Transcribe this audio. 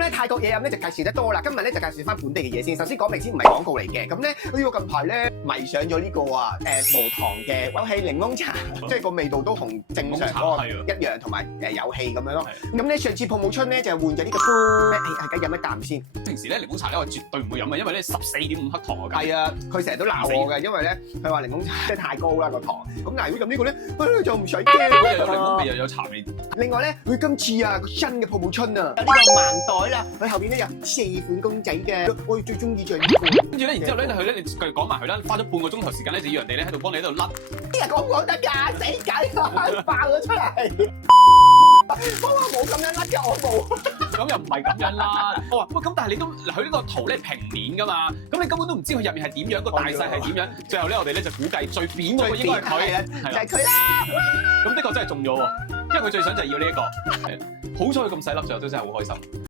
咧泰國嘢飲咧就介紹得多啦，今日咧就介紹翻本地嘅嘢先。首先講明先唔係廣告嚟嘅，咁咧我近排咧迷上咗呢個無糖嘅有氣檸檬茶，即係個味道都同正常嗰個一樣，同埋有氣咁樣咯。咁咧上次泡沫春咧就換咗呢個係梗飲一啖先。平時咧檸檬茶咧我絕對唔會飲嘅，因為咧14.5克糖㗎。係啊，佢成日都鬧我嘅，因為咧佢話檸檬茶即係太高啦個糖。咁但係如果飲呢個咧，就唔使驚。又有檸檬味又有茶味。另外咧，佢今次個新嘅泡沫春有呢個盲袋啦，佢後邊咧有4款公仔嘅，我最中意就係呢個。跟住咧，然之後咧，佢咧你繼續講埋佢啦，花咗半個鐘頭時間咧，就要人哋咧喺度幫你喺度甩。啲人講唔講得㗎？死計爆咗出嚟！我話冇咁樣甩嘅，我冇。咁又唔係咁樣啦。我話喂，咁但係你都佢呢個圖咧平面㗎嘛，咁你根本都唔知佢入面係點樣，個大細係點樣。最後咧，我哋咧就估計最扁嗰個應該係佢，就係佢啦。咁的確真係中咗喎，因為佢最想就係要呢一個。好彩佢咁細粒，最後都真係好開心。